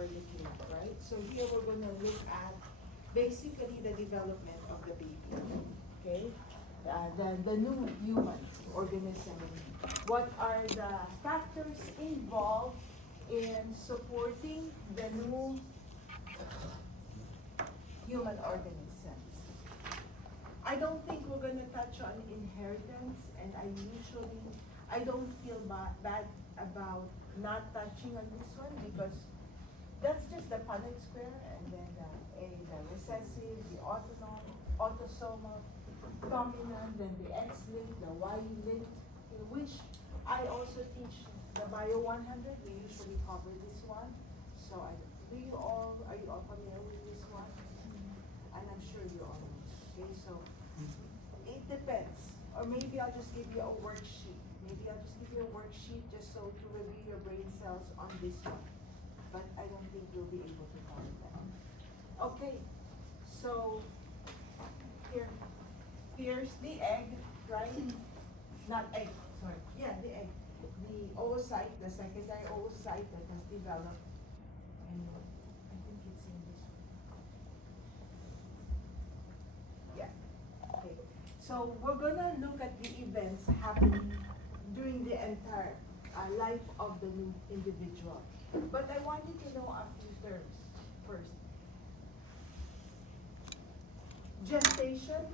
we're looking at, right? So here we're going to look at basically the development of the baby, okay? The new human organism. What are the factors involved in supporting the new human organism? I don't think we're going to touch on inheritance, and I don't feel bad about not touching on this one because that's just the Punnett square, and then the recessive, the autosomal dominant, then the X-linked, the Y-linked, which I also teach the Bio 100. We usually cover this one. So are you all familiar with this one? And I'm sure you all know. Okay, so it depends. Or maybe I'll just give you a worksheet. Maybe I'll just give you a worksheet just so to review your brain cells on this one. But I don't think you'll be able to cover that. Okay, so here's the egg, right? Not egg, sorry. Yeah, the egg. The oocyte, the secondary oocyte that has developed. And I think it's in this one. Yeah. Okay. So we're gonna look at the events happening during the entire life of the new individual. But I want you to know a few terms first. Gestation,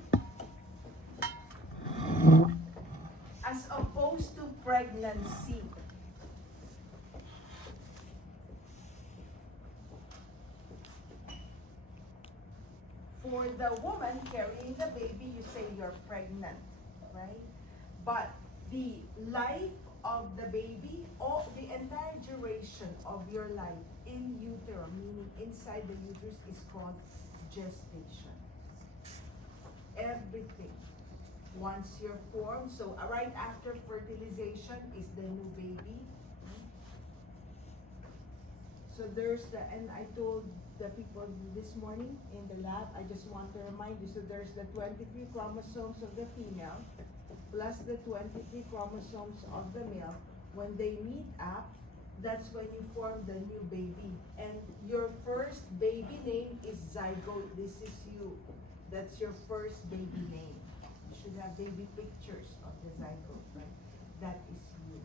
as opposed to pregnancy. For the woman carrying the baby, you say you're pregnant, right? But the life of the baby, or the entire duration of your life in utero, meaning inside the uterus, is called gestation. Everything. Once you're formed, so right after fertilization is the new baby. So there's and I told the people this morning in the lab, I just want to remind you, so there's the 23 chromosomes of the female, plus the 23 chromosomes of the male. When they meet up, that's when you form the new baby. And your first baby name is zygote. This is you. That's your first baby name. You should have baby pictures of the zygote, right? That is you.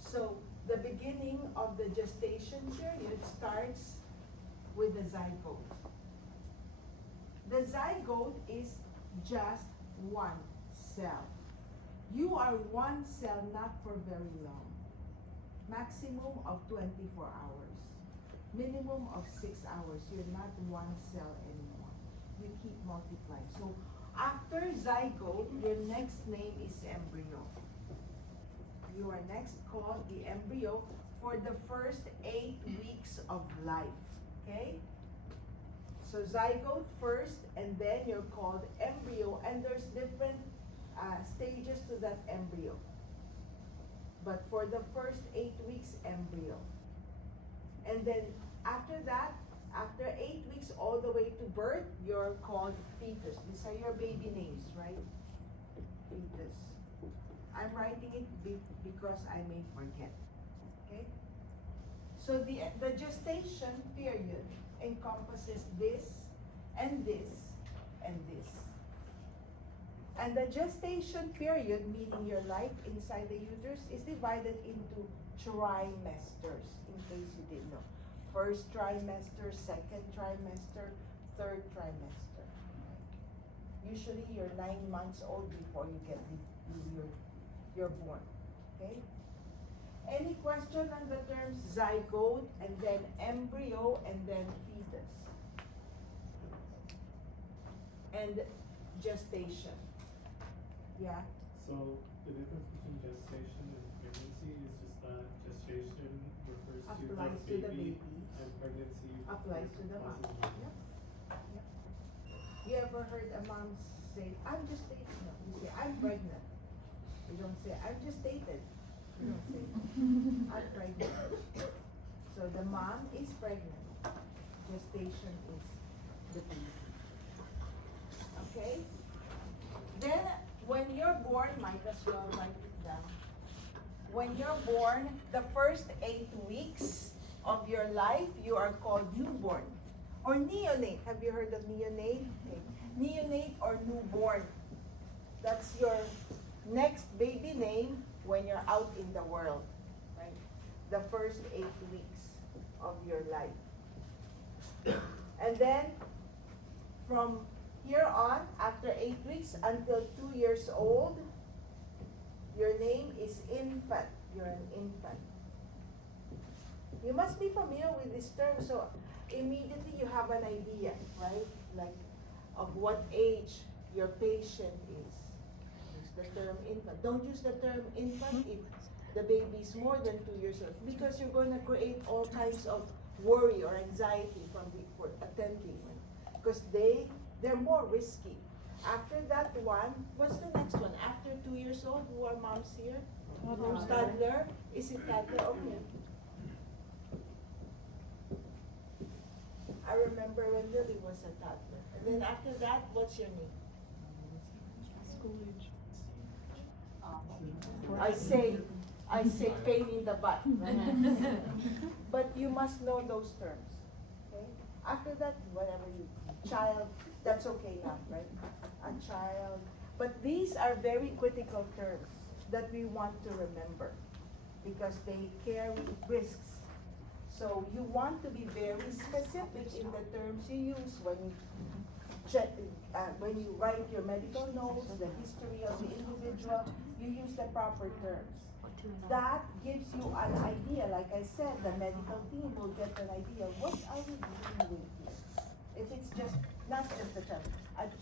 So the beginning of the gestation period starts with the zygote. The zygote is just one cell. You are one cell, not for very long. Maximum of 24 hours. Minimum of 6 hours. You're not one cell anymore. You keep multiplying. So after zygote, your next name is embryo. You are next called the embryo for the first 8 weeks of life. Okay? So zygote first, and then you're called embryo, and there's different stages to that embryo. But for the first 8 weeks, embryo. And then after that, after 8 weeks all the way to birth, you're called fetus. These are your baby names, right? Fetus. I'm writing it because I may forget. Okay? So the gestation period encompasses this and this and this. And the gestation period, meaning your life inside the uterus, is divided into trimesters, in case you didn't know. First trimester, second trimester, third trimester. Usually you're 9 months old before you get you're born. Okay? Any question on the terms zygote and then embryo and then fetus? And gestation. Yeah? So the difference between gestation and pregnancy is just that gestation refers Applies to to the baby. and pregnancy Applies to the mom. causes Yeah. Yeah. You ever heard a mom say, I'm gestated? No, you say, I'm pregnant. You don't say, I'm gestated. You don't say, I'm pregnant. So the mom is pregnant. Gestation is the baby. Okay? Then, when you're born, might as well write it down. When you're born, the first 8 weeks of your life, you are called newborn or neonate. Have you heard of neonate? Okay. Neonate or newborn. That's your next baby name when you're out in the world, right? The first 8 weeks of your life. And then from here on, after 8 weeks until 2 years old, your name is infant. You're an infant. You must be familiar with this term, so immediately you have an idea, right? Like of what age your patient is. Use the term infant. Don't use the term infant if the baby is more than 2 years old, because you're going to create all kinds of worry or anxiety for attending, because they're more risky. After that one, what's the next one? After 2 years old, who are moms here? Toddler. Is it toddler? Okay. I remember when Lily was a toddler. And then after that, what's your name? School age. I say pain in the butt. But you must know those terms. Okay? After that, whatever you, child, that's okay now, right? A child. But these are very critical terms that we want to remember because they carry risks. So you want to be very specific in the terms you use when you check, when you write your medical notes, the history of the individual. You use the proper terms. That gives you an idea. Like I said, the medical team will get an idea. What are we dealing with here? If it's just not just a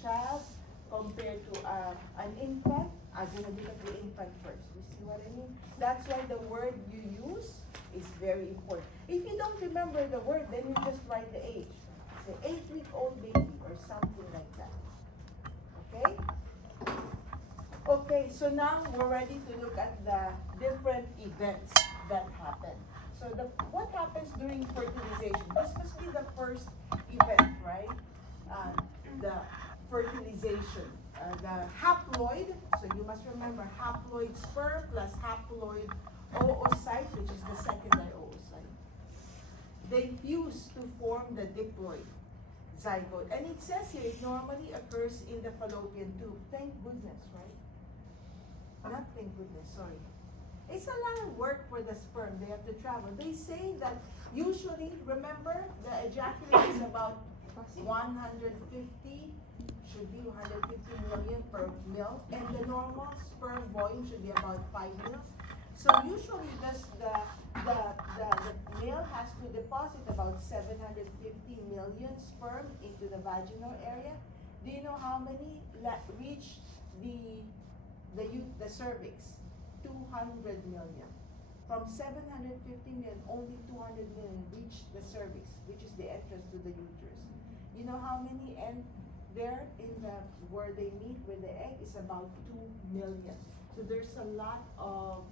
child compared to an infant, I'm going to look at the infant first. You see what I mean? That's why the word you use is very important. If you don't remember the word, then you just write the age. Say 8-week-old baby or something like that. Okay? Okay, so now we're ready to look at the different events that happen. So what happens during fertilization? This must be the first event, right? The fertilization. The haploid, so you must remember haploid sperm plus haploid oocyte, which is the secondary oocyte. They fuse to form the diploid zygote. And it says here it normally occurs in the fallopian tube. Thank goodness, right? Not thank goodness, sorry. It's a lot of work for the sperm. They have to travel. They say that usually, remember, the ejaculate is about 150, should be 150 million per mil, and the normal sperm volume should be about 5 mils. So usually the male has to deposit about 750 million sperm into the vaginal area. Do you know how many reach the cervix? 200 million. From 750 million, only 200 million reach the cervix, which is the entrance to the uterus. You know how many end there in where they meet with the egg is about 2 million. So there's a lot of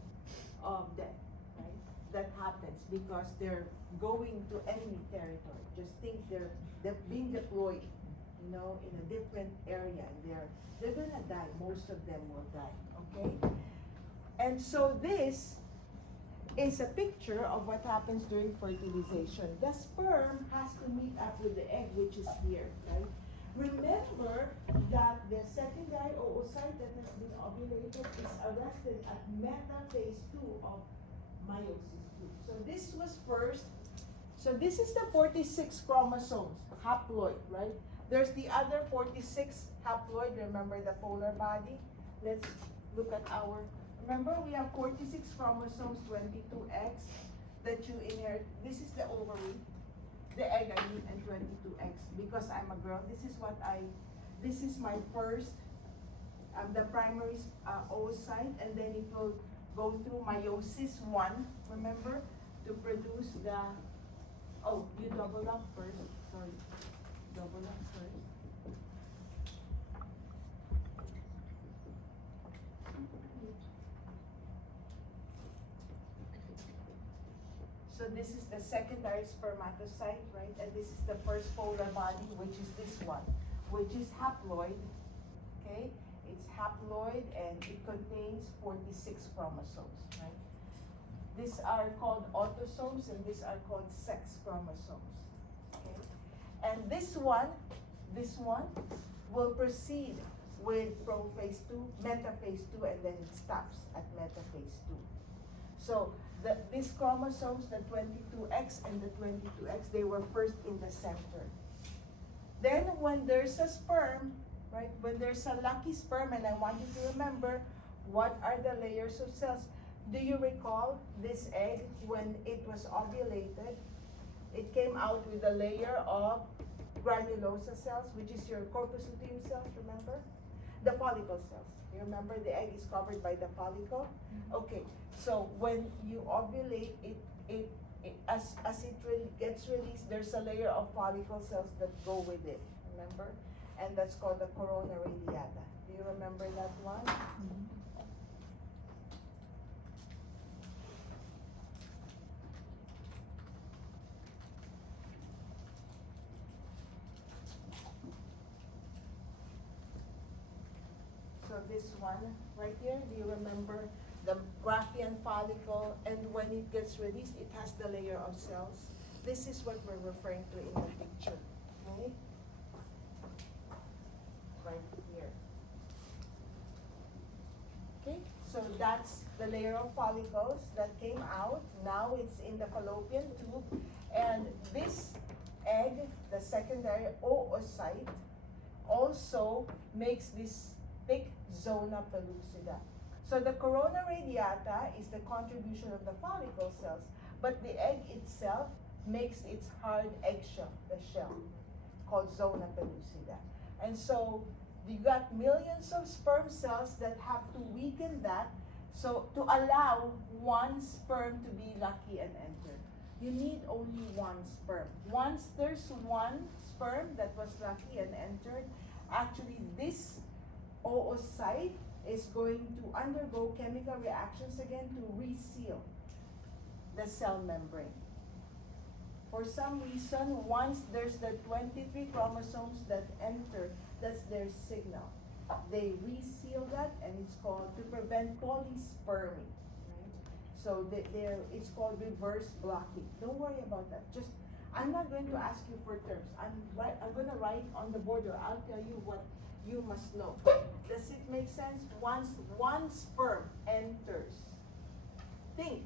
that, right? That happens because they're going to enemy territory. Just think they're being deployed, you know, in a different area, and they're gonna die. Most of them will die. Okay. And so this is a picture of what happens during fertilization. The sperm has to meet up with the egg, which is here, right? Remember that the secondary oocyte that has been ovulated is arrested at metaphase 2 of meiosis 2. So this was first. So this is the 46 chromosomes, haploid, right? There's the other 46 haploid. Remember the polar body? Let's look at our. Remember, we have 46 chromosomes, 22X that you inherit. This is the ovary, the egg, I mean, and 22X. Because I'm a girl, this is my first, the primary oocyte, and then it will go through meiosis 1, remember, to produce the, oh, you double up first, sorry, double up first. So this is the secondary spermatocyte, right? And this is the first polar body, which is this one, which is haploid, okay? It's haploid and it contains 46 chromosomes, right? These are called autosomes and these are called sex chromosomes. Okay? And this one will proceed with prophase 2, metaphase 2, and then it stops at metaphase 2. So these chromosomes, the 22X and the 22X, they were first in the center. Then when there's a sperm, right, when there's a lucky sperm, and I want you to remember what are the layers of cells. Do you recall this egg when it was ovulated? It came out with a layer of granulosa cells, which is your corpus luteum cells, remember? The follicle cells. You remember the egg is covered by the follicle? Okay, so when you ovulate, as it gets released, there's a layer of follicle cells that go with it, remember? And that's called the corona radiata. Do you remember that one? So this one right here, do you remember the Graafian follicle? And when it gets released, it has the layer of cells. This is what we're referring to in the picture, okay? Right here. Okay, so that's the layer of follicles that came out. Now it's in the fallopian tube. And this egg, the secondary oocyte, also makes this thick zona pellucida. So the corona radiata is the contribution of the follicle cells, but the egg itself makes its hard eggshell, the shell, called zona pellucida. And so you got millions of sperm cells that have to weaken that, so to allow one sperm to be lucky and enter. You need only one sperm. Once there's one sperm that was lucky and entered, actually this oocyte is going to undergo chemical reactions again to reseal the cell membrane. For some reason, once there's the 23 chromosomes that enter, that's their signal. They reseal that, and it's called to prevent polyspermy. Right? So it's called reverse blocking. Don't worry about that. Just I'm not going to ask you for terms. I'm going to write on the border. I'll tell you what you must know. Does it make sense? Once one sperm enters, think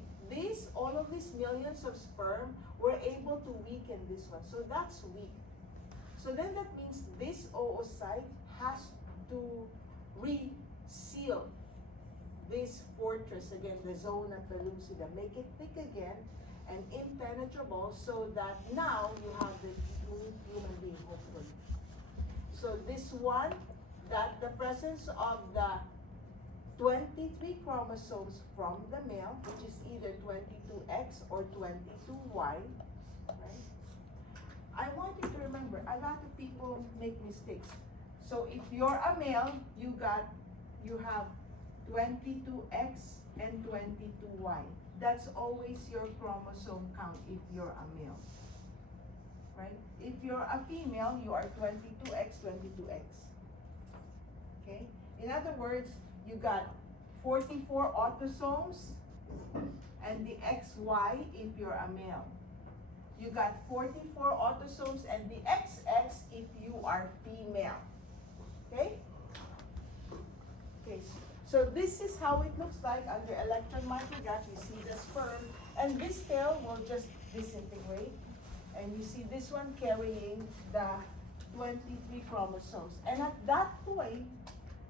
all of these millions of sperm were able to weaken this one. So that's weak. So then that means this oocyte has to reseal this fortress again, the zona pellucida, make it thick again and impenetrable, so that now you have the human being, hopefully. So this one, that the presence of the 23 chromosomes from the male, which is either 22X or 22Y, right? I want you to remember, a lot of people make mistakes. So if you're a male, you have 22X and 22Y. That's always your chromosome count if you're a male, right? If you're a female, you are 22X, 22X. Okay? In other words, you got 44 autosomes and the XY if you're a male. You got 44 autosomes and the XX if you are female. Okay? Okay, so this is how it looks like under electron micrograph. You see the sperm, and this tail will just disintegrate. And you see this one carrying the 23 chromosomes. And at that point,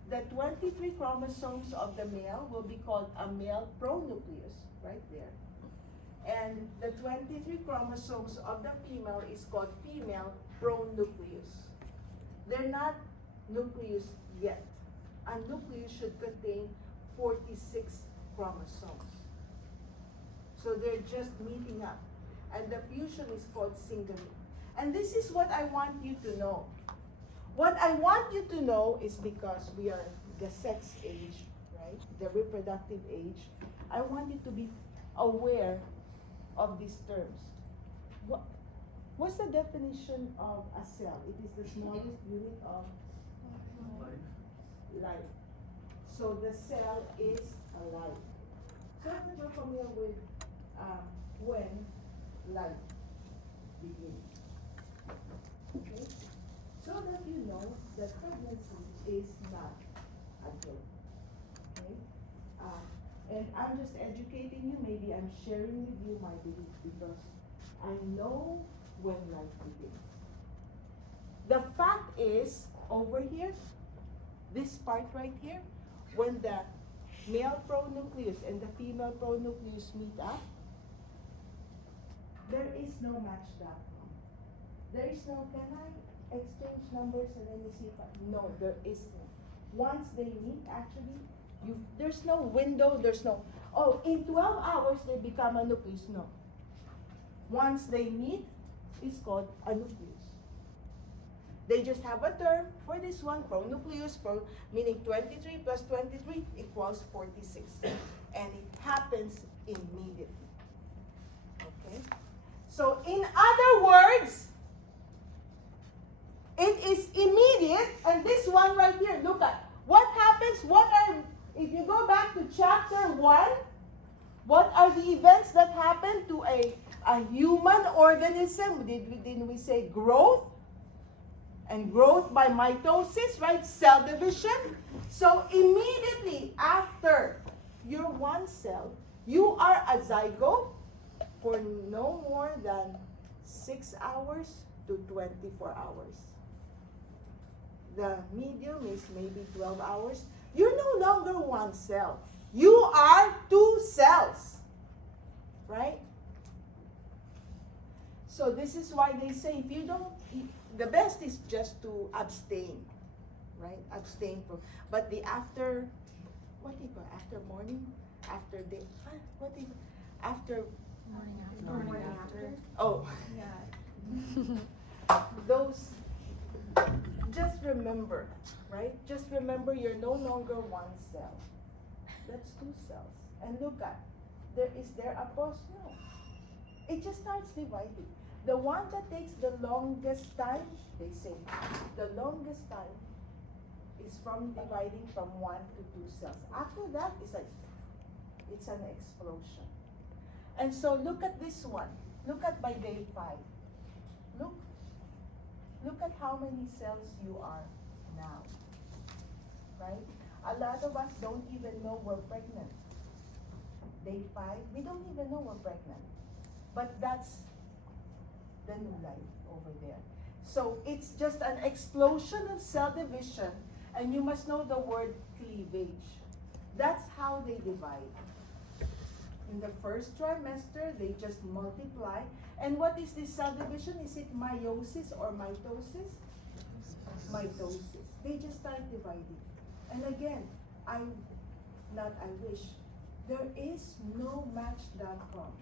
the 23 chromosomes of the male will be called a male pronucleus, right there. And the 23 chromosomes of the female is called female pronucleus. They're not nucleus yet. A nucleus should contain 46 chromosomes. So they're just meeting up. And the fusion is called syngamy. And this is what I want you to know. What I want you to know is, because we are the sex age, right? The reproductive age. I want you to be aware of these terms. What's the definition of a cell? It is the smallest unit of life. So the cell is alive. So if you're familiar with when life begins. Okay? So that you know that pregnancy is not a joke. Okay? And I'm just educating you, maybe I'm sharing with you my belief because I know when life begins. The fact is, over here, this part right here, when the male pronucleus and the female pronucleus meet up, there is no match.com. There is no, can I exchange numbers and then you see if no, there isn't. Once they meet, actually, there's no window, there's no, oh, in 12 hours they become a nucleus. No. Once they meet, it's called a nucleus. They just have a term for this one, pronucleus, meaning 23 plus 23 equals 46. And it happens immediately. Okay? So in other words, it is immediate, and this one right here, look at what happens, if you go back to chapter 1, what are the events that happen to a human organism? Didn't we say growth? And growth by mitosis, right? Cell division. So immediately after your one cell, you are a zygote for no more than 6 hours to 24 hours. The medium is maybe 12 hours. You're no longer one cell. You are 2 cells. Right? So this is why they say if you don't eat, the best is just to abstain. Right? Abstain from, but the after, what do you call, after morning? After day, what do you, after, Morning after. oh, Yeah. those, just remember, right? Just remember you're no longer one cell. That's 2 cells. And look at, is there a pause? No. It just starts dividing. The one that takes the longest time, they say, the longest time is from dividing from 1 to 2 cells. After that, it's an explosion. And so look at this one. Look at by day 5. Look at how many cells you are now. Right? A lot of us don't even know we're pregnant. Day 5, we don't even know we're pregnant. But that's the new life over there. So it's just an explosion of cell division, and you must know the word cleavage. That's how they divide. In the first trimester, they just multiply. And what is this cell division? Is it meiosis or mitosis? Mitosis. They just start dividing. And again, I wish, there is no match.com.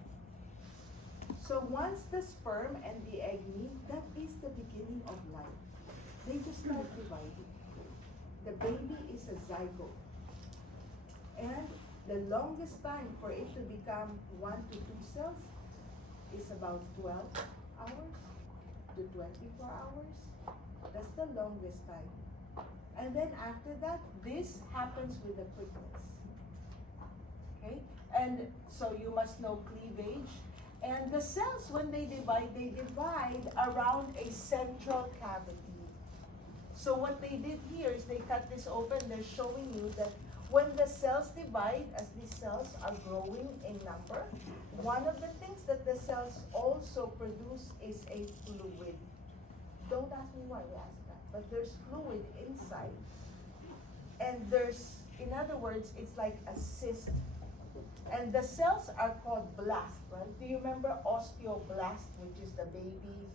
So once the sperm and the egg meet, that is the beginning of life. They just start dividing. The baby is a zygote. And the longest time for it to become 1 to 2 cells is about 12 hours to 24 hours. That's the longest time. And then after that, this happens with the quickness. Okay? And so you must know cleavage. And the cells, when they divide around a central cavity. So what they did here is they cut this open. They're showing you that when the cells divide, as these cells are growing in number, one of the things that the cells also produce is a fluid. Don't ask me why you ask that, but there's fluid inside. And there's, in other words, it's like a cyst. And the cells are called blast, right? Do you remember osteoblast, which is the baby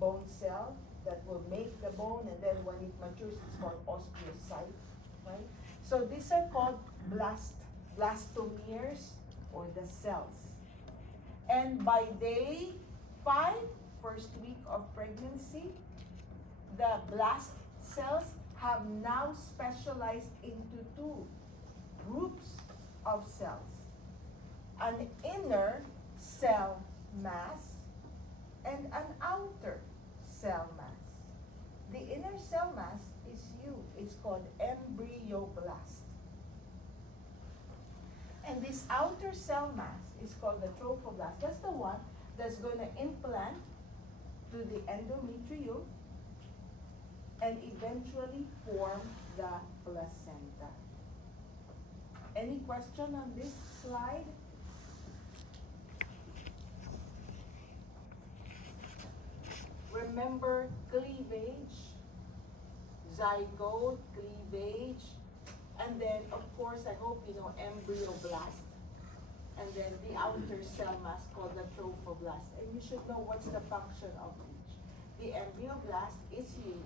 bone cell that will make the bone, and then when it matures, it's called osteocyte, right? So these are called blastomeres, or the cells. And by day 5, first week of pregnancy, the blast cells have now specialized into 2 groups of cells. An inner cell mass and an outer cell mass. The inner cell mass is you. It's called embryoblast. And this outer cell mass is called the trophoblast. That's the one that's going to implant to the endometrium and eventually form the placenta. Any question on this slide? Remember cleavage, zygote, cleavage, and then of course I hope you know embryoblast. And then the outer cell mass called the trophoblast. And you should know what's the function of each. The embryoblast is you,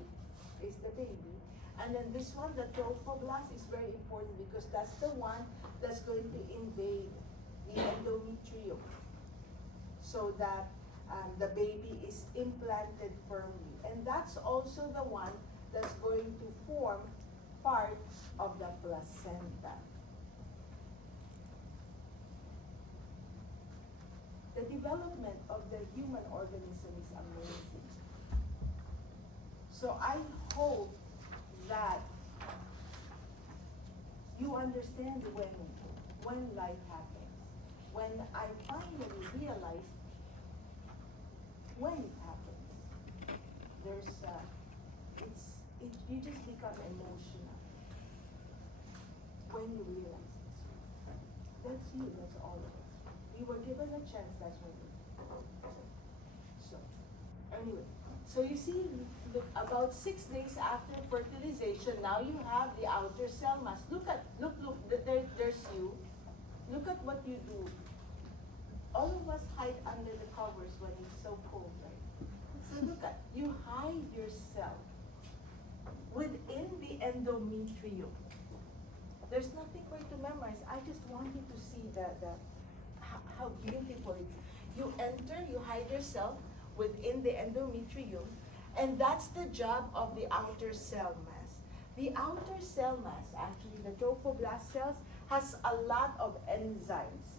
is the baby. And then this one, the trophoblast, is very important because that's the one that's going to invade the endometrium so that the baby is implanted firmly. And that's also the one that's going to form part of the placenta. The development of the human organism is amazing. So I hope that you understand when life happens. When I finally realized when it happens, you just become emotional when you realize this. That's you, that's all of us. We were given a chance, that's what we did. So, anyway, so you see, look, about 6 days after fertilization, now you have the outer cell mass. Look, there's you. Look at what you do. All of us hide under the covers when it's so cold, right? So look at, you hide yourself within the endometrium. There's nothing for you to memorize. I just want you to see how beautiful it is. You enter, you hide yourself within the endometrium, and that's the job of the outer cell mass. The outer cell mass, actually, the trophoblast cells, has a lot of enzymes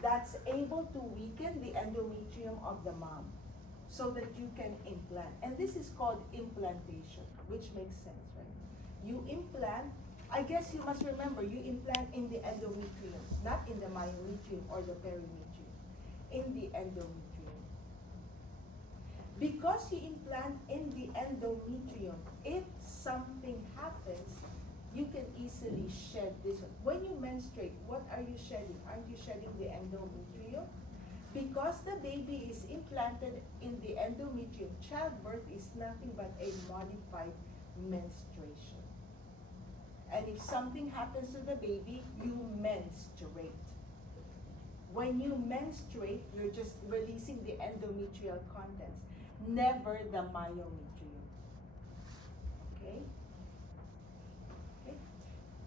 that's able to weaken the endometrium of the mom so that you can implant. And this is called implantation, which makes sense, right? You implant, I guess you must remember, you implant in the endometrium, not in the myometrium or the perimetrium, in the endometrium. Because you implant in the endometrium, if something happens, you can easily shed this. When you menstruate, what are you shedding? Aren't you shedding the endometrium? Because the baby is implanted in the endometrium, childbirth is nothing but a modified menstruation. And if something happens to the baby, you menstruate. When you menstruate, you're just releasing the endometrial contents, never the myometrium. Okay?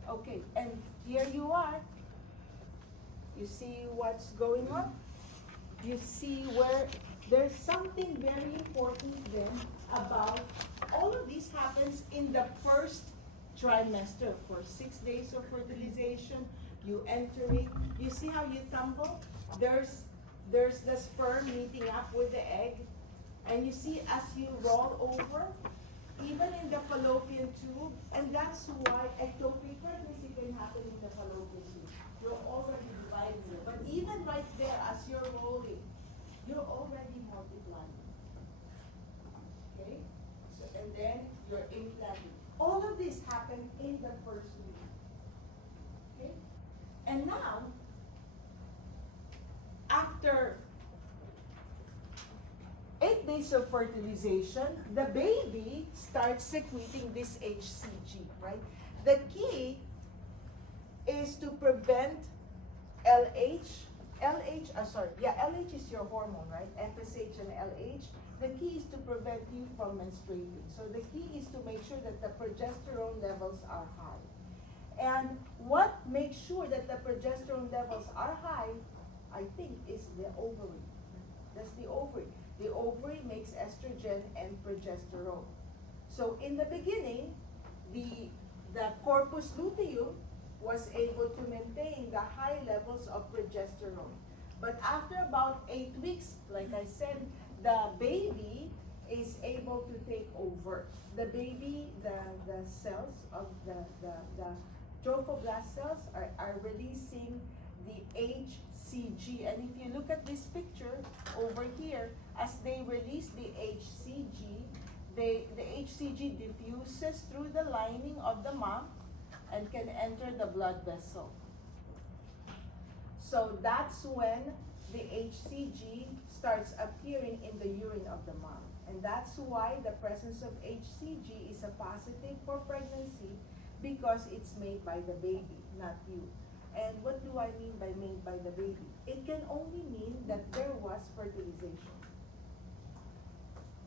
Okay, and here you are. You see what's going on? You see where there's something very important then about all of this happens in the first trimester. For 6 days of fertilization, you enter it. You see how you tumble? There's the sperm meeting up with the egg. And you see as you roll over, even in the fallopian tube, and that's why ectopic pregnancy can happen in the fallopian tube. You're already dividing it. But even right there, as you're rolling, you're already multiplying. Okay? So, and then you're implanting. All of this happened in the first week. Okay? And now, after 8 days of fertilization, the baby starts secreting this HCG, right? The key is to prevent LH. LH is your hormone, right? FSH and LH. The key is to prevent you from menstruating. So the key is to make sure that the progesterone levels are high. And what makes sure that the progesterone levels are high, I think, is the ovary. That's the ovary. The ovary makes estrogen and progesterone. So in the beginning, the corpus luteum was able to maintain the high levels of progesterone. But after about 8 weeks, like I said, the baby is able to take over. The baby, the cells of the Trophoblast cells are releasing the HCG. And if you look at this picture over here, as they release the HCG, the HCG diffuses through the lining of the mom and can enter the blood vessel. So that's when the HCG starts appearing in the urine of the mom. And that's why the presence of HCG is a positive for pregnancy, because it's made by the baby, not you. And what do I mean by made by the baby? It can only mean that there was fertilization.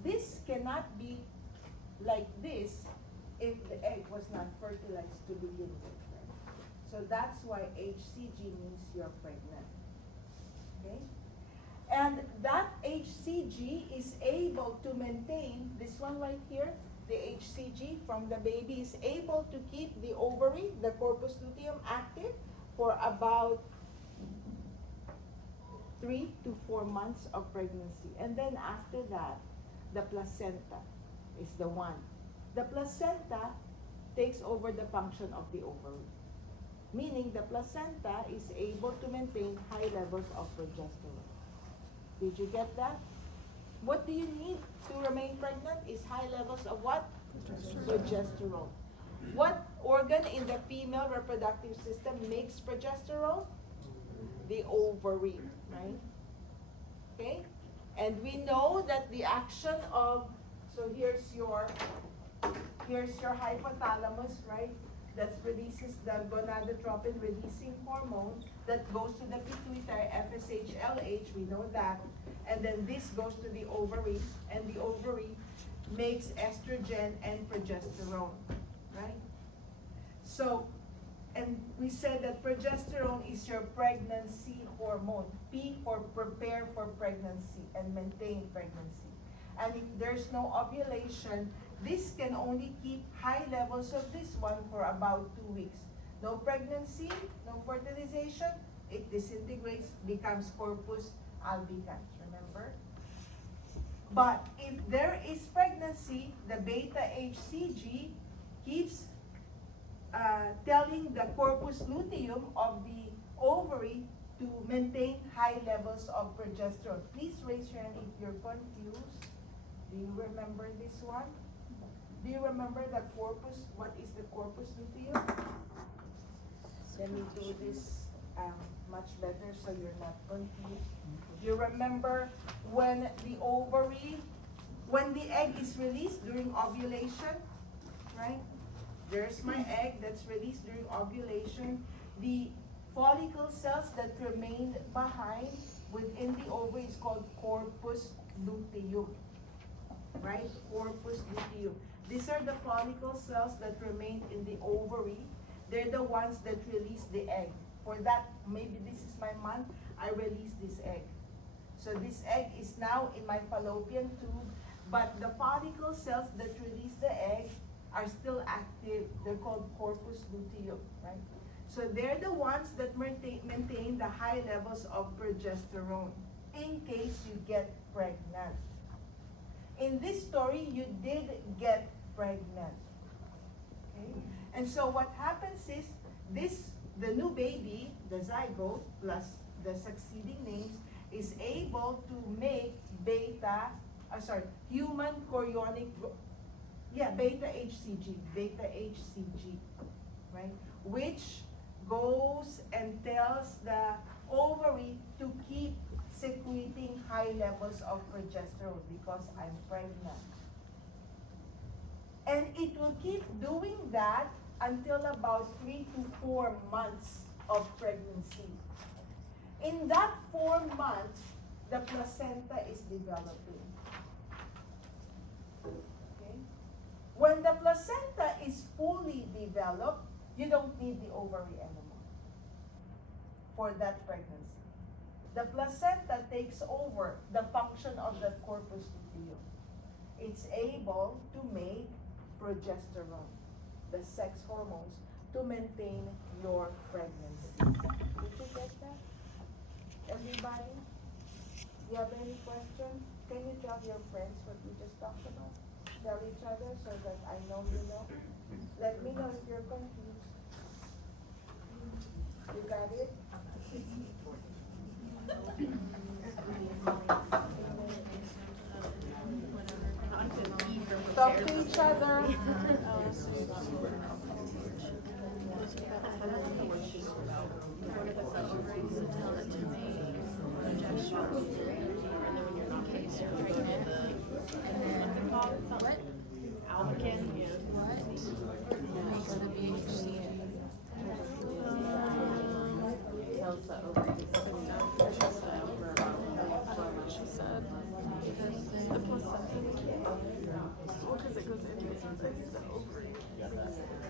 This cannot be like this if the egg was not fertilized to begin with. Right? So that's why HCG means you're pregnant. Okay? And that HCG is able to maintain, this one right here, the HCG from the baby is able to keep the ovary, the corpus luteum, active for about 3 to 4 months of pregnancy. And then after that, the placenta is the one. The placenta takes over the function of the ovary, meaning the placenta is able to maintain high levels of progesterone. Did you get that? What do you need to remain pregnant is high levels of what? Progesterone. What organ in the female reproductive system makes progesterone? The ovary, right? Okay? And we know that the action of, so here's your hypothalamus, right? That releases the gonadotropin releasing hormone that goes to the pituitary, FSH, LH, we know that. And then this goes to the ovary, and the ovary makes estrogen and progesterone, right? So, and we said that progesterone is your pregnancy hormone. P for prepare for pregnancy and maintain pregnancy. And if there's no ovulation, this can only keep high levels of this one for about 2 weeks. No pregnancy, no fertilization, it disintegrates, becomes corpus albicans, remember? But if there is pregnancy, the beta HCG keeps telling the corpus luteum of the ovary to maintain high levels of progesterone. Please raise your hand if you're confused. Do you remember this one? Do you remember the corpus? What is the corpus luteum? Let me do this much better so you're not confused. Do you remember when the ovary, when the egg is released during ovulation, right? There's my egg that's released during ovulation. The follicle cells that remain behind within the ovary is called corpus luteum, right? Corpus luteum. These are the follicle cells that remain in the ovary. They're the ones that release the egg. For that, maybe this is my month, I release this egg. So this egg is now in my fallopian tube, but the follicle cells that release the egg are still active. They're called corpus luteum, right? So they're the ones that maintain the high levels of progesterone in case you get pregnant. In this story, you did get pregnant. Okay? And so what happens is the new baby, the zygote plus the succeeding names, is able to make human chorionic, beta HCG, right? Which goes and tells the ovary to keep secreting high levels of progesterone because I'm pregnant. And it will keep doing that until about 3 to 4 months of pregnancy. In that 4 months, the placenta is developing. Okay? When the placenta is fully developed, you don't need the ovary anymore for that pregnancy. The placenta takes over the function of the corpus luteum. It's able to make progesterone, the sex hormones, to maintain your pregnancy. Did you get that? Everybody? Do you have any questions? Can you tell your friends what we just talked about? Tell each other so that I know you know. Let me know if you're confused. You got it? Talk to each other. Okay, so you're pregnant. And then what makes the BHC? She said the placenta. Well, because it goes into the ovary.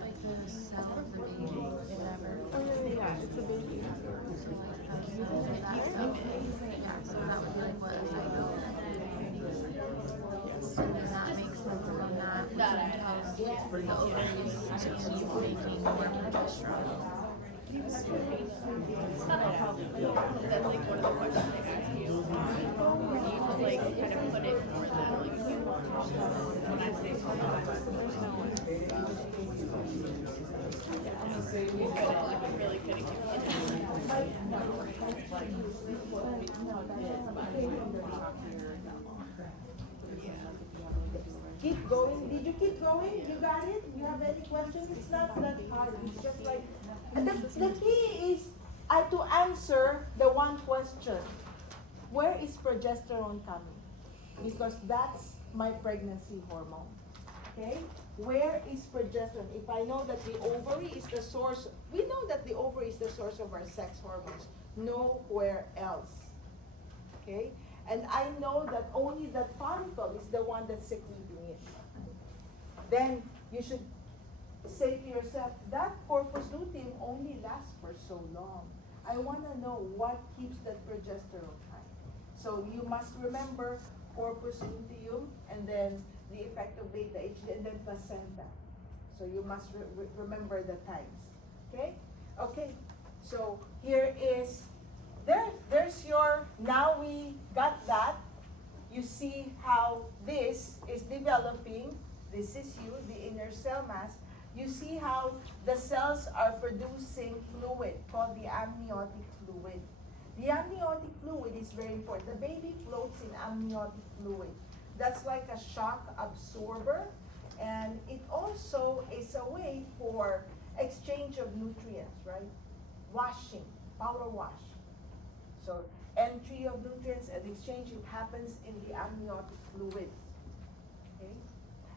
Like the cell of the baby, whatever. Oh yeah, it's a baby. So like that's yeah, so that would be like what a zygote. So then that makes sense on that, which then tells the ovaries to keep making more progesterone. That's like one of the questions they ask you. You need to like kind of put it more than like you when I say sometimes. You really couldn't keep it. Keep going. Did you keep going? You got it? You have any questions? It's not that hard. It's just like the key is to answer the one question. Where is progesterone coming? Because that's my pregnancy hormone. Okay? Where is progesterone? If I know that the ovary is the source, we know that the ovary is the source of our sex hormones. Nowhere else. Okay? And I know that only that follicle is the one that's secreting it. Then you should say to yourself, that corpus luteum only lasts for so long. I want to know what keeps that progesterone high. So you must remember corpus luteum, and then the effect of beta HCG, and then placenta. So you must remember the times. Okay? Okay. So here is, there's your, now we got that. You see how this is developing. This is you, the inner cell mass. You see how the cells are producing fluid called the amniotic fluid. The amniotic fluid is very important. The baby floats in amniotic fluid. That's like a shock absorber, and it also is a way for exchange of nutrients, right? Washing, power wash. So entry of nutrients and exchange, it happens in the amniotic fluid. Okay?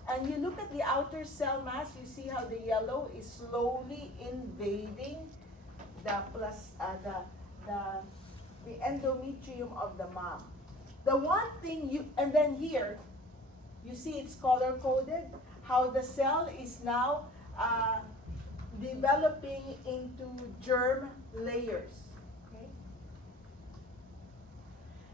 And you look at the outer cell mass, you see how the yellow is slowly invading the endometrium of the mom. The one thing and then here, you see it's color coded, how the cell is now developing into germ layers. Okay?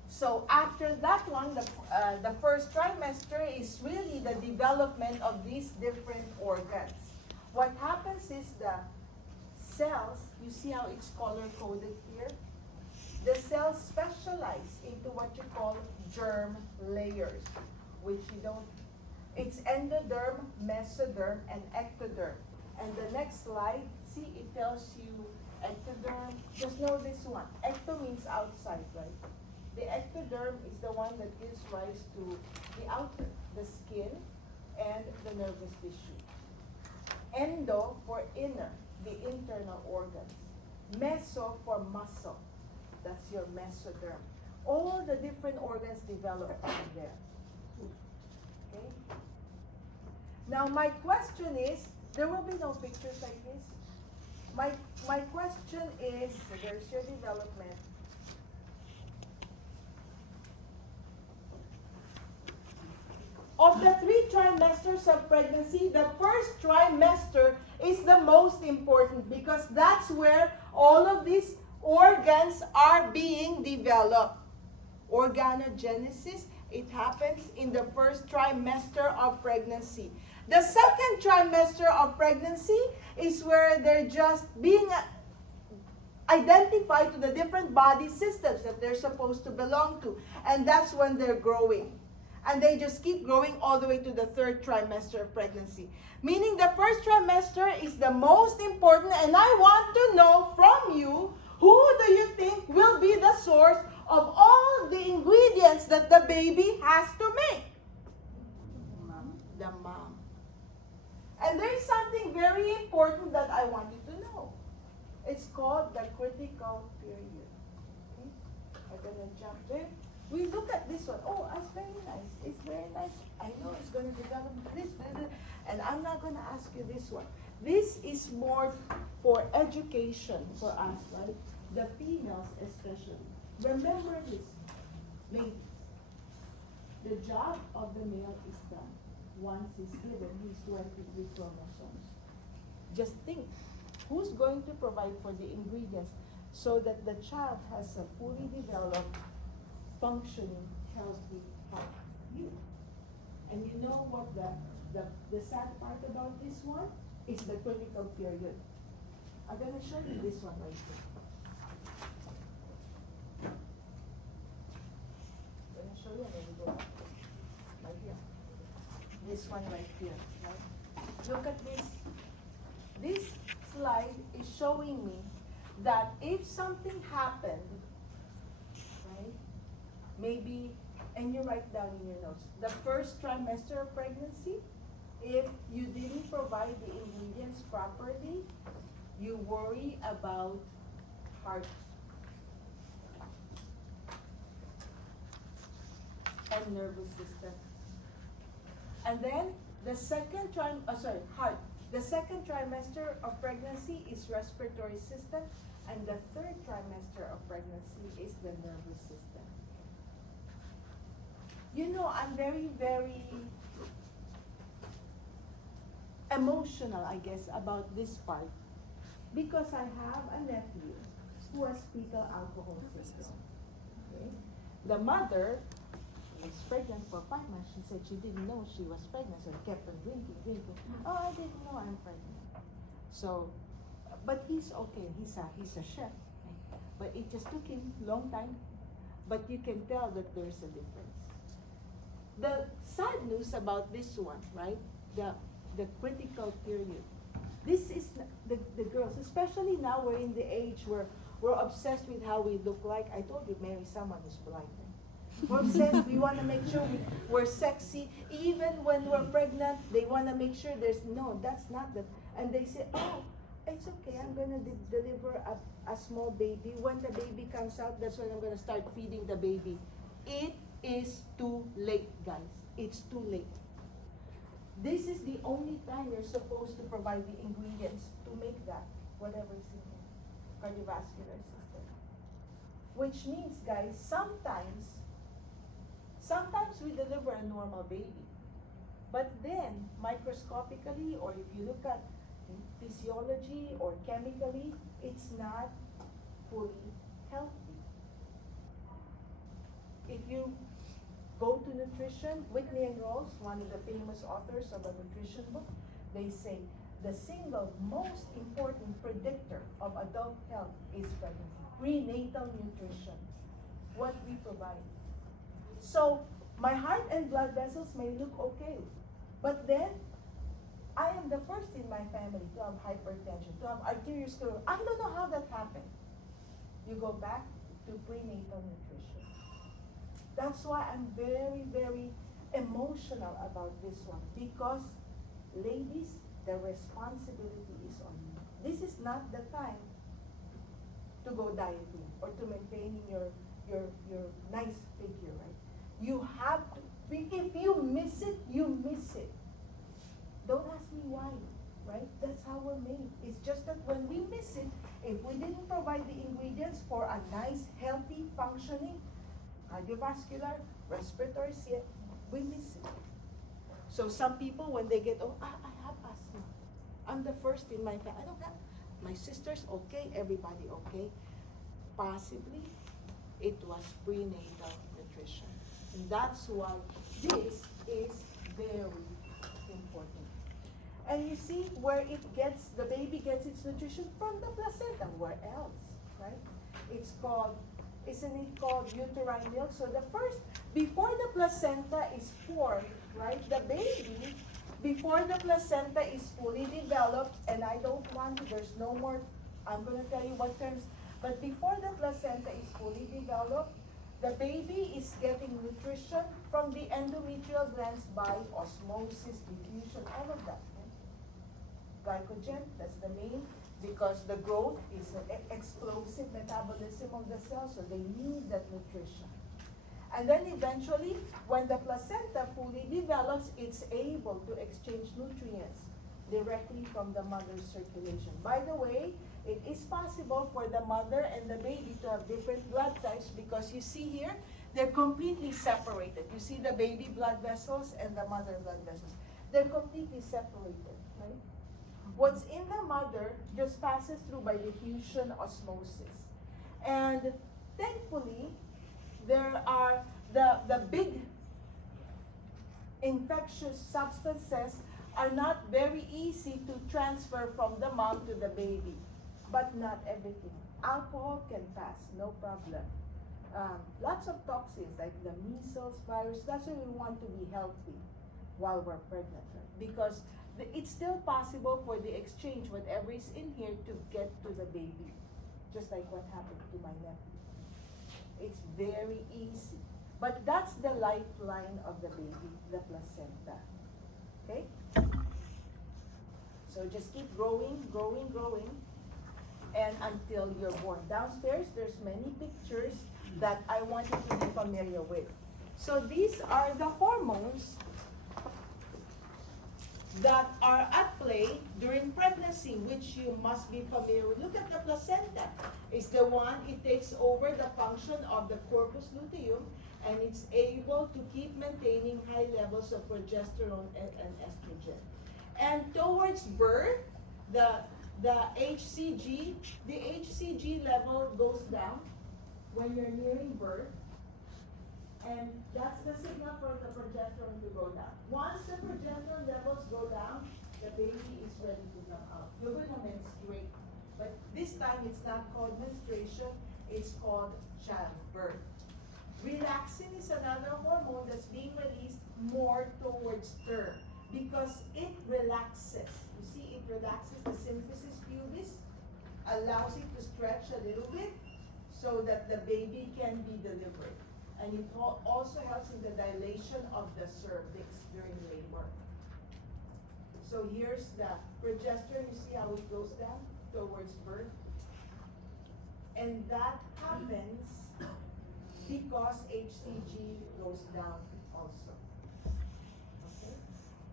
So after that one, the first trimester is really the development of these different organs. What happens is the cells, you see how it's color coded here? The cells specialize into what you call germ layers, which you don't, it's endoderm, mesoderm, and ectoderm. And the next slide, see, it tells you ectoderm. Just know this one. Ecto means outside, right? The ectoderm is the one that gives rise to the outer, the skin, and the nervous tissue. Endo for inner, the internal organs. Meso for muscle. That's your mesoderm. All the different organs develop from there. Okay? Now my question is, there will be no pictures like this. My question is, so there's your development. Of the 3 trimesters of pregnancy, the first trimester is the most important because that's where all of these organs are being developed. Organogenesis, it happens in the first trimester of pregnancy. The second trimester of pregnancy is where they're just being identified to the different body systems that they're supposed to belong to. And that's when they're growing. And they just keep growing all the way to the 3rd trimester of pregnancy. Meaning the 1st trimester is the most important, and I want to know from you, who do you think will be the source of all the ingredients that the baby has to make? The mom. And there's something very important that I want you to know. It's called the critical period. Okay? I'm going to jump there. We look at this one. Oh, it's very nice. It's very nice. I know it's going to develop this, and I'm not going to ask you this one. This is more for education for us, right? The females especially. Remember this, ladies. The job of the male is done once he's given his 23 chromosomes. Just think, who's going to provide for the ingredients so that the child has a fully developed, functioning, healthy heart? You. And you know what the sad part about this one is the critical period. I'm going to show you this one right here. I'm going to show you and then we go back. Right here. This one right here. Right? Look at this. This slide is showing me that if something happened, right, maybe, and you write down in your notes, the 1st trimester of pregnancy, if you didn't provide the ingredients properly, you worry about heart and nervous system. And then the heart. The 2nd trimester of pregnancy is respiratory system, and the 3rd trimester of pregnancy is the nervous system. You know, I'm very, very emotional, I guess, about this part, because I have a nephew who has fetal alcohol syndrome. Okay? The mother was pregnant for 5 months. She said she didn't know she was pregnant, so kept on drinking. Oh, I didn't know I'm pregnant. So, but he's okay. He's a chef. Right? But it just took him a long time. But you can tell that there's a difference. The sad news about this one, right? The critical period. This is the girls, especially now we're in the age where we're obsessed with how we look like. I told you, marry someone who's blind. We're obsessed. We want to make sure we're sexy. Even when we're pregnant, they want to make sure that's not that. And they say, oh, it's okay. I'm going to deliver a small baby. When the baby comes out, that's when I'm going to start feeding the baby. It is too late, guys. It's too late. This is the only time you're supposed to provide the ingredients to make that, whatever is in the cardiovascular system. Which means, guys, sometimes we deliver a normal baby. But then, microscopically, or if you look at physiology or chemically, it's not fully healthy. If you go to nutrition, Whitney and Rawls, one of the famous authors of a nutrition book, they say the single most important predictor of adult health is pregnancy, prenatal nutrition, what we provide. So my heart and blood vessels may look okay, but then I am the first in my family to have hypertension, to have arteriosclerosis. I don't know how that happened. You go back to prenatal nutrition. That's why I'm very, very emotional about this one, because ladies, the responsibility is on you. This is not the time to go dieting or to maintaining your nice figure, right? You have to, if you miss it, you miss it. Don't ask me why, right? That's how we're made. It's just that when we miss it, if we didn't provide the ingredients for a nice, healthy, functioning cardiovascular, respiratory, we miss it. So some people, when they get, I have asthma. I'm the first in my family. I don't have, my sister's okay, everybody okay. Possibly, it was prenatal nutrition. And that's why this is very important. And you see where the baby gets its nutrition from the placenta. Where else, right? Isn't it called uterine milk? So before the placenta is formed, right? The baby, before the placenta is fully developed, and I don't want to, there's no more, I'm going to tell you what terms, but before the placenta is fully developed, the baby is getting nutrition from the endometrial glands by osmosis, diffusion, all of that. Right? Glycogen, that's the main, because the growth is an explosive metabolism of the cell, so they need that nutrition. And then eventually, when the placenta fully develops, it's able to exchange nutrients directly from the mother's circulation. By the way, it is possible for the mother and the baby to have different blood types, because you see here, they're completely separated. You see the baby blood vessels and the mother blood vessels. They're completely separated, right? What's in the mother just passes through by diffusion osmosis. And thankfully, there are the big infectious substances are not very easy to transfer from the mom to the baby, but not everything. Alcohol can pass, no problem. Lots of toxins like the measles virus, that's why we want to be healthy while we're pregnant, right? Because it's still possible for the exchange, whatever is in here, to get to the baby, just like what happened to my nephew. It's very easy. But that's the lifeline of the baby, the placenta. Okay? So just keep growing, growing, growing, and until you're born. Downstairs, there's many pictures that I want you to be familiar with. So these are the hormones that are at play during pregnancy, which you must be familiar with. Look at the placenta. It's the one, it takes over the function of the corpus luteum, and it's able to keep maintaining high levels of progesterone and estrogen. And towards birth, the HCG level goes down when you're nearing birth. And that's the signal for the progesterone to go down. Once the progesterone levels go down, the baby is ready to come out. You're going to menstruate. But this time it's not called menstruation, it's called childbirth. Relaxin is another hormone that's being released more towards term because it relaxes. You see, it relaxes the symphysis pubis, allows it to stretch a little bit so that the baby can be delivered. And it also helps in the dilation of the cervix during labor. So here's the progesterone. You see how it goes down towards birth? And that happens because HCG goes down also. Okay?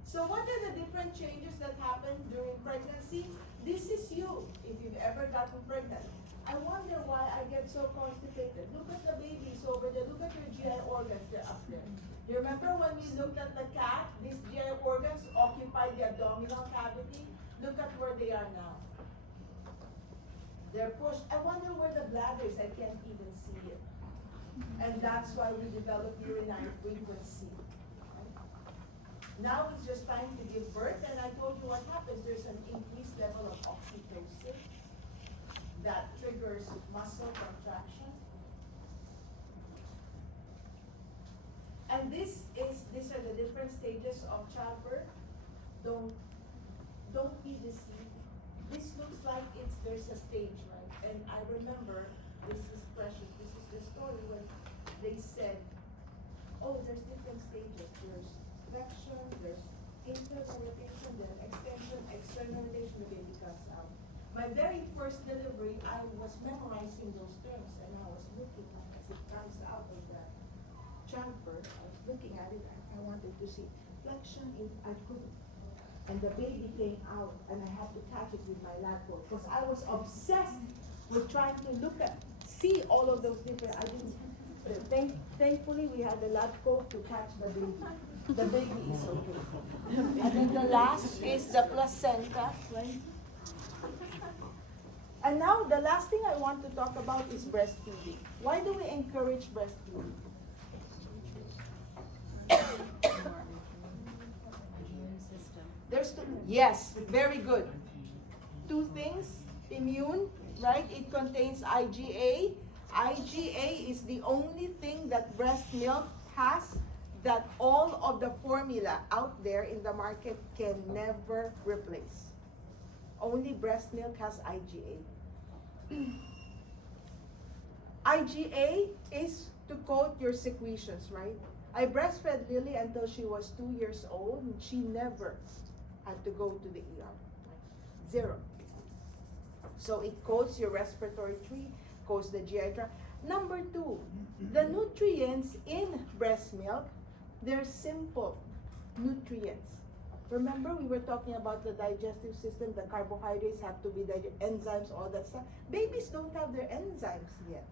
So what are the different changes that happen during pregnancy? This is you, if you've ever gotten pregnant. I wonder why I get so constipated. Look at the babies over there. Look at your GI organs, they're up there. You remember when we looked at the cat? These GI organs occupy the abdominal cavity. Look at where they are now. They're pushed. I wonder where the bladder is. I can't even see it. And that's why we develop urinary frequency. Right? Now it's just time to give birth, and I told you what happens. There's an increased level of oxytocin that triggers muscle contraction. And these are the different stages of childbirth. Don't be deceived. This looks like there's a stage, right? And I remember, this is precious, this is the story when they said, oh, there's different stages. There's flexion, there's internalization, then extension, externalization, the baby comes out. My very first delivery, I was memorizing those terms, and I was looking as it comes out of the childbirth. I was looking at it, I wanted to see flexion, I couldn't. And the baby came out, and I had to catch it with my lab coat, because I was obsessed with trying to see all of those different, I didn't, thankfully we had the lab coat to catch the baby. The baby is okay. And then the last is the placenta, right? And now the last thing I want to talk about is breastfeeding. Why do we encourage breastfeeding? There's two, yes, very good. Two things, immune, right? It contains IgA. IgA is the only thing that breast milk has formula out there in the market can never replace. Only breast milk has IgA. IgA is to coat your secretions, right? I breastfed Lily until she was 2 years old, and she never had to go to the ER. Zero. So it coats your respiratory tree, coats the GI tract. Number two, the nutrients in breast milk, they're simple nutrients. Remember, we were talking about the digestive system, the carbohydrates have to be enzymes, all that stuff. Babies don't have their enzymes yet.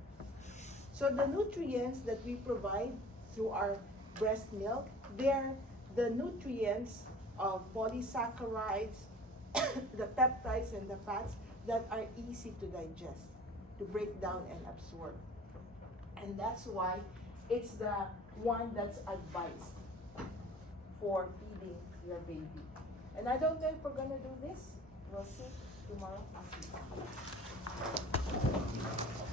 So the nutrients that we provide through our breast milk, they're the nutrients of polysaccharides, the peptides and the fats that are easy to digest, to break down and absorb. And that's why it's the one that's advised for feeding your baby. And I don't know if we're gonna do this. We'll see tomorrow.